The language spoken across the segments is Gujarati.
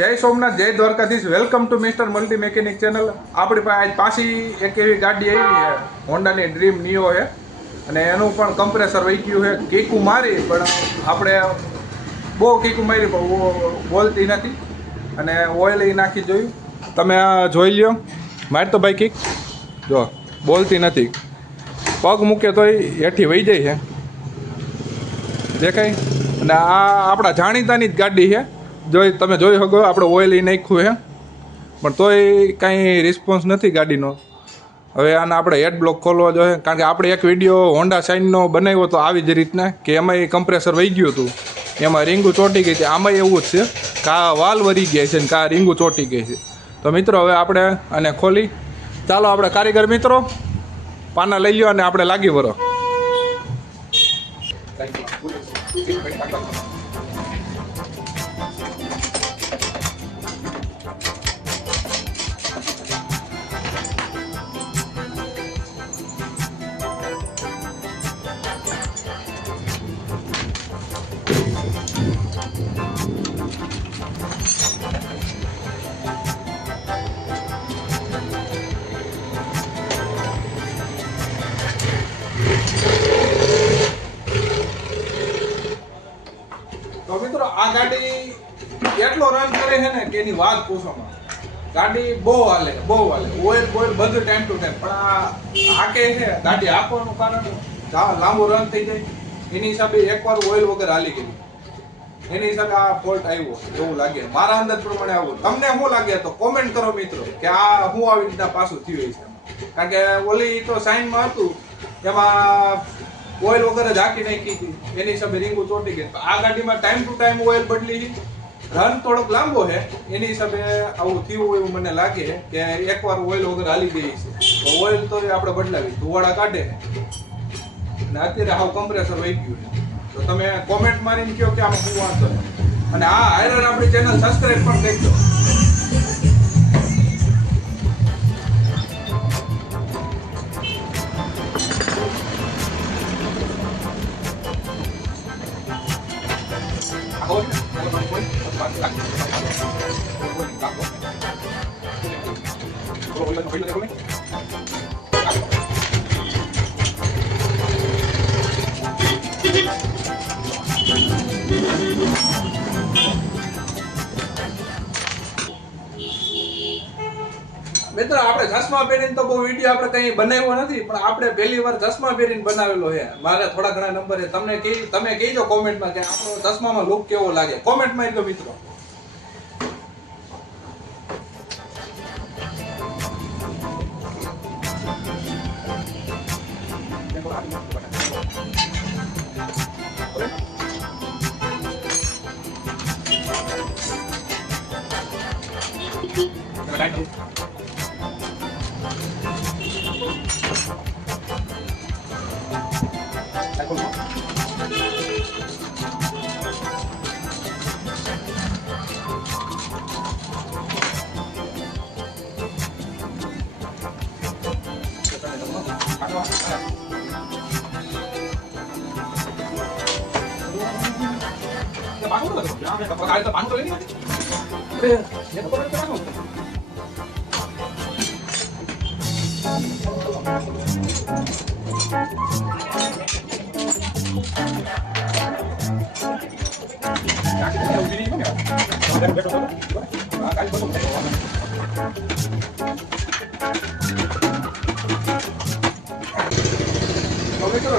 જય સોમનાથ, જય Dwarkadhish. Welcome to mister multi mechanic channel. આપણી પાસે આજ પાછી એક એવી ગાડી આવી છે, હોન્ડાની ડ્રીમ નિયો છે અને એનું પણ કમ્પ્રેસર વહી ગયું છે. કીકું મારી પણ આપણે બહુ કીકું મારી પણ બોલતી નથી અને ઓઇલ એ નાખી જોયું. તમે આ જોઈ લ્યો, માર તો ભાઈ કીક જો બોલતી નથી, પગ મૂકે તોય હેઠી વહી જાય છે, દેખાય. અને આ આપણા જાણીતાની જ ગાડી છે. તમે જોઈ શકો, આપણે ઓઇલ એ નાખ્યું છે પણ તોય કાંઈ રિસ્પોન્સ નથી ગાડીનો. હવે આને આપણે હેડ બ્લોક ખોલવો જોઈએ, કારણ કે આપણે એક વિડીયો હોન્ડા શાઇનનો બનાવ્યો હતો આવી જ રીતના, કે એમાંય કમ્પ્રેસર વહી ગયું હતું, એમાં રીંગું ચોંટી ગઈ હતી. આમાં એવું જ છે, કા વાલ વરી ગયા છે ને કા રીંગું ચોંટી ગઈ છે. તો મિત્રો હવે આપણે આને ખોલી, ચાલો આપણે કારીગર મિત્રો પાના લઈ લ્યો અને આપણે લાગી વરો. તો મિત્રો આ ગાડી એટલો રન કરે છે ને કે એની વાત પૂછવામાં. ગાડી બહુ હાલે, ઓઇલ બધું ટાઈમ ટુ ટાઈમ. પણ આ કે છે ગાડી આપવાનું કારણ લાંબો રન થઈ જાય એની હિસાબે એકવાર ઓઇલ વગર હાલી ગઈ, એની હિસાબે આ ફોલ્ટ આવ્યો એવું લાગે, મારા અંદાજ પ્રમાણે આવું. તમને શું લાગે તો કોમેન્ટ કરો મિત્રો કે આ શું આવી રીતના પાછું થયું છે. કારણ કે ઓલી તો સાઇનમાં હતું એમાં ઓઇલ વગર જ હાકી નાખી હતી, એની હિસાબે રીંગું ચોંટી ગઈ. આ ગાડીમાં ટાઈમ ટુ ટાઈમ ઓઇલ બદલી, રન થોડોક લાંબો છે એની હિસાબે આવું થયું એવું મને લાગે કે એકવાર ઓઇલ વગર હાલી ગઈ છે. તો ઓઇલ તો આપણે બદલાવી, ધુવાડા કાઢે અને અત્યારે હાવ કમ્પ્રેસર વહી ગયું છે. તો તમે કોમેન્ટ મારીને કહો કે આમાં શું વાંધો છે. અને આ આયરન આપણી ચેનલ સબસ્ક્રાઇબ પણ કરજો. મિત્રો આપણે ચશ્મા પહેરીને તો બહુ વિડીયો આપણે કઈ બનાવ્યો નથી, પણ આપણે પહેલી વાર ચશ્મા પહેરીને બનાવેલો છે. મારે થોડા ઘણા નંબર છે, તમે કહેજો કોમેન્ટમાં કે આપણો ચશ્મામાં લુક કેવો લાગે. કોમેન્ટમાં કહો મિત્રો.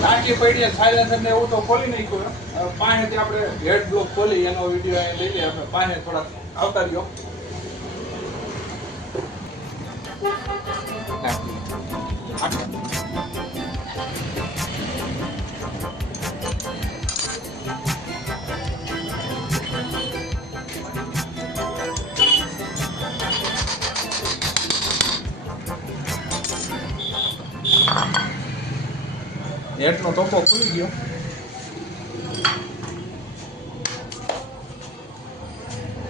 ટાંકી પડી સાયલેન્સર ને એવું તો ખોલી નાખ્યું. પાસેથી આપણે હેડ બ્લોક ખોલી એનો વિડીયો અહીં લઈ લઈએ. આપણે પાસે થોડા આવતા રહ્યો. હેડનો ટોપો ખુલી ગયો.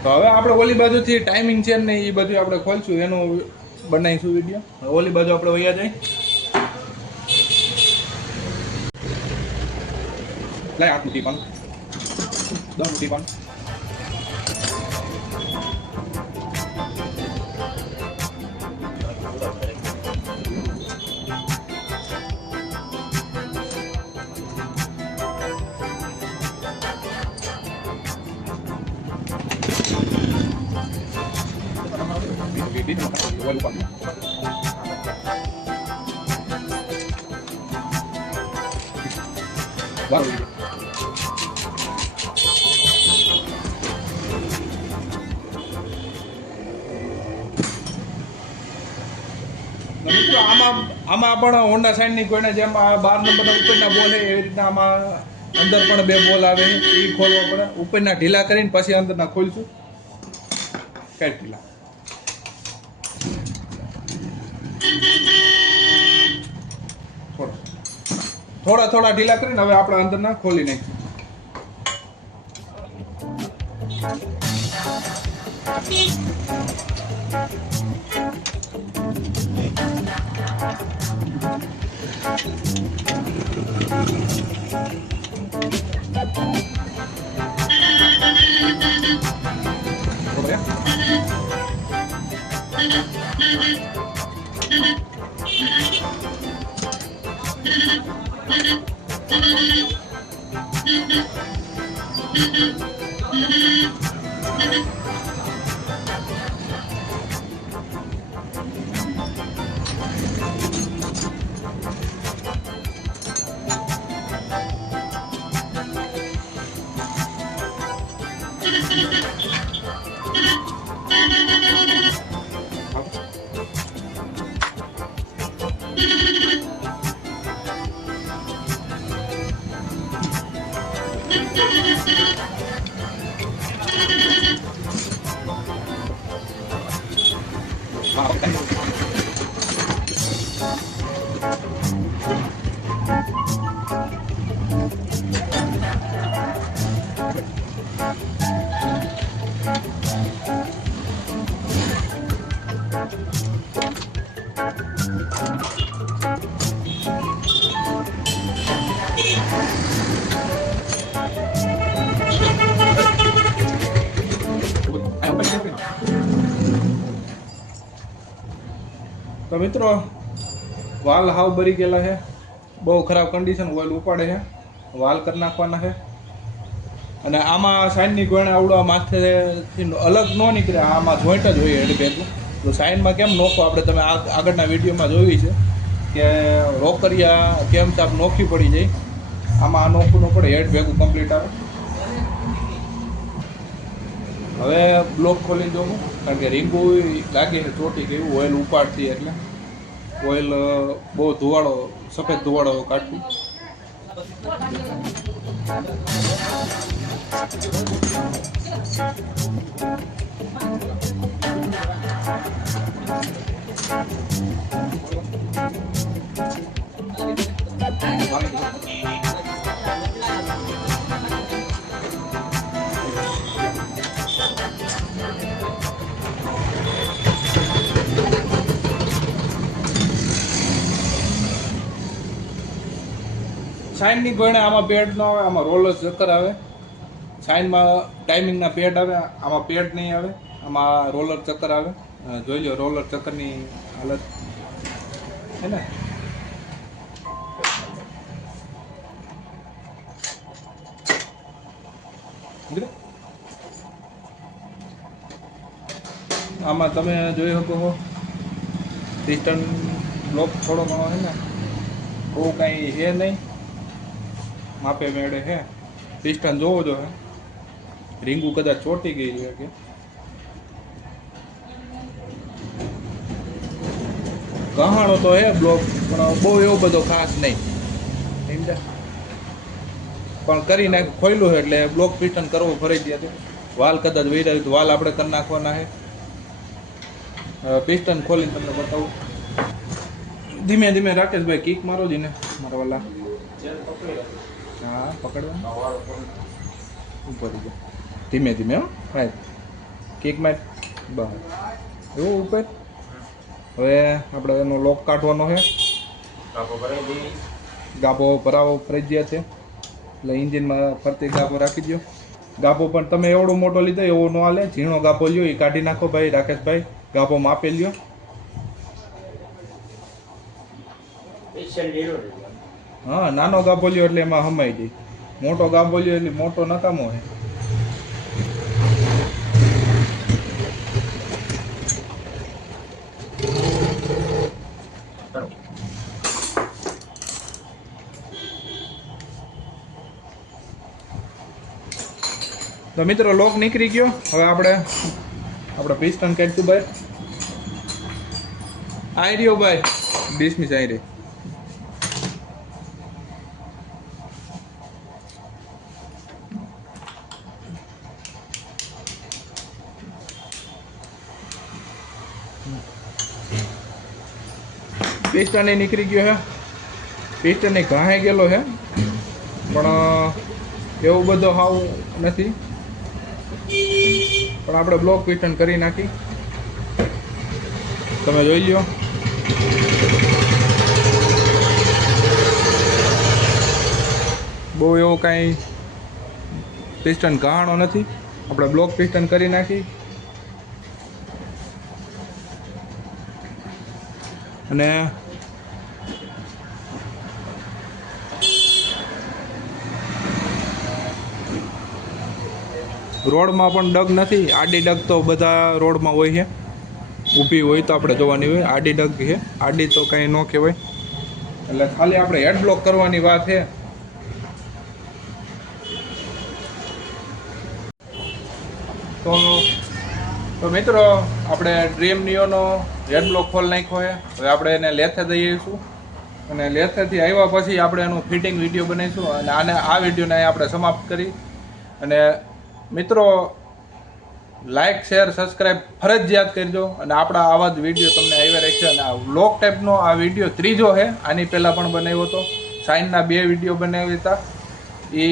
તો હવે આપણે ઓલી બાજુથી ટાઈમિંગ છે ને એ બધું આપણે ખોલશું, એનું બનાવીશું વિડીયો. ઓલી બાજુ આપણે વૈયા જાય. લાય આટલું ટીપણ 10 ટીપણ મિત્રો આમાં પણ હોન્ડા સાઇનની કોઈને જેમ 12 નંબરના ઉપરના બોલ છે એવી રીતના આમાં અંદર પણ 2 બોલ આવે એ ખોલવા પડે. ઉપરના ઢીલા કરીને પછી અંદરના ખોલશું. કઈ ઢીલા થોડા ઢીલા કરીને હવે આપણે અંદરના ખોલી નાખીએ. તો મિત્રો વાલ હાવ બરી ગયેલા છે, બહુ ખરાબ કન્ડિશન. ઓઇલ ઉપાડે છે, વાલ કરી નાખવાના છે. અને આમાં સાઇનની ગોયણા આવડવા માથેથી અલગ ન નીકળે, આમાં જોઈન્ટ જ હોય હેડ ભેગું. તો સાઇનમાં કેમ નોખો આપણે તમે આગળના વિડીયોમાં જોઈ છે કે રોકરિયા કેમ તાપ નોખી પડી જાય, આમાં આ નોખું ન પડે, હેડ ભેગું કમ્પ્લીટ આવે. હવે બ્લોક ખોલી દઉં કારણ કે રીંગુ લાગે છે ચોટી ગયું ઓઇલ ઉપાડતી, એટલે ઓઇલ બહુ ધુવાળો સફેદ ધુવાળો કાઢતું. સાઇનની ગોયણા આમાં પેડ ન આવે, આમાં રોલર ચક્કર આવે. સાઇનમાં ટાઈમિંગના પેડ આવે, આમાં પેડ નહીં આવે, આમાં રોલર ચક્કર આવે. જોઈ લો રોલર ચક્કરની હાલત છે ને. આમાં તમે જોઈ શકો છો પિસ્ટન બ્લોક થોડો ઘણો છે ને, બહુ કાંઈ છે નહીં, માપે મેળે છે. પિસ્ટન જોવો જો હે, રીંગુ કદાચ ચોટી ગઈ છે કે કહાણો તો હે બ્લોક, પણ બહુ એવો બધો ખાસ નહીં. પણ કરી નાખ ખોલ્યું છે એટલે બ્લોક પિસ્ટન કરવો ફરજિયાત. વાલ કદાચ વહી રહ્યું તો વાલ આપણે કરી નાખવાના છે. પિસ્ટન ખોલીને તમને બતાવું. ધીમે ધીમે રાકેશભાઈ કિક મારો જ ને મારા વાલા. હા પકડવા ઉપર ધીમે ધીમે. હા કિક માર બસ એવું ઉપર. હવે આપણે એનો લોક કાઢવાનો છે, ગાભો ભરાવો ફરજિયાત છે. એટલે ઇન્જિનમાં ફરતી ગાભો રાખી દો. ગાભો પણ તમે એવડો મોટો લીધો એવો ન હાલે, ઝીણો ગાભો લ્યો એ કાઢી નાખો ભાઈ રાકેશભાઈ. ગાભો માપે લ્યો. હા નાનો ગાભો લ્યો એટલે એમાં હમાઈ જાય, મોટો ગાભો લ્યો એટલે મોટો નકામો છે. તો મિત્રો લોક નીકળી ગયો. હવે આપણે પિસ્ટન કાઢતું ભાઈ. આઈ રહ્યો ભાઈ, ડિસમિસ આઈ રહી. પિસ્ટન નીકળી ગયો હે. પિસ્ટન ઘાહે ગયેલો હે, પણ એવું બધો હાવ નથી. પણ આપણે બ્લોક પિસ્ટન કરી નાખી, તમે જોઈ લ્યો. બહુ એવું કાંઈ પિસ્ટન ઘાણો નથી. આપણે બ્લોક પિસ્ટન કરી નાખી અને રોડમાં પણ ડગ નથી. આડી ડગ તો બધા રોડમાં હોય છે, ઊભી હોય તો આપણે જોવાની હોય. આડી ડગ છે, આડી તો કંઈ ન કહેવાય. એટલે ખાલી આપણે હેડ બ્લોક કરવાની વાત છે. તો મિત્રો આપણે ડ્રીમ નિયોનો હેડ બ્લોક ખોલ નાખ્યો છે. હવે આપણે એને લેથે દઈ આવીશું અને લેથેથી આવ્યા પછી આપણે એનું ફિટિંગ વિડીયો બનાવીશું અને આ વિડીયોને આપણે સમાપ્ત કરી. અને મિત્રો લાઇક શેર સબસ્ક્રાઈબ ફરજિયાત કરજો. અને આપણા આવા જ વિડીયો તમને આવ્યા રહેશે. અને આ વ્લોગ ટાઈપનો આ વિડીયો ત્રીજો છે. આની પહેલાં પણ બનાવ્યો હતો. સાઇનના 2 વિડીયો બનાવ્યા હતા, એ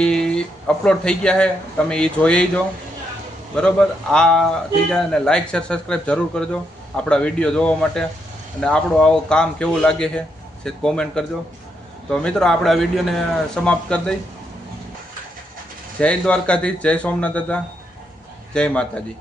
અપલોડ થઈ ગયા છે, તમે એ જોઈ જો. બરાબર, આ થઈ જાય. અને લાઇક શેર સબસ્ક્રાઈબ જરૂર કરજો આપણા વિડીયો જોવા માટે. અને આપણું આવું કામ કેવું લાગે છે કોમેન્ટ કરજો. તો મિત્રો આપણે આ વિડીયોને સમાપ્ત કરી દઈ. જય દ્વારકાધીશ, જય સોમનાથ દાદા, જય માતાજી.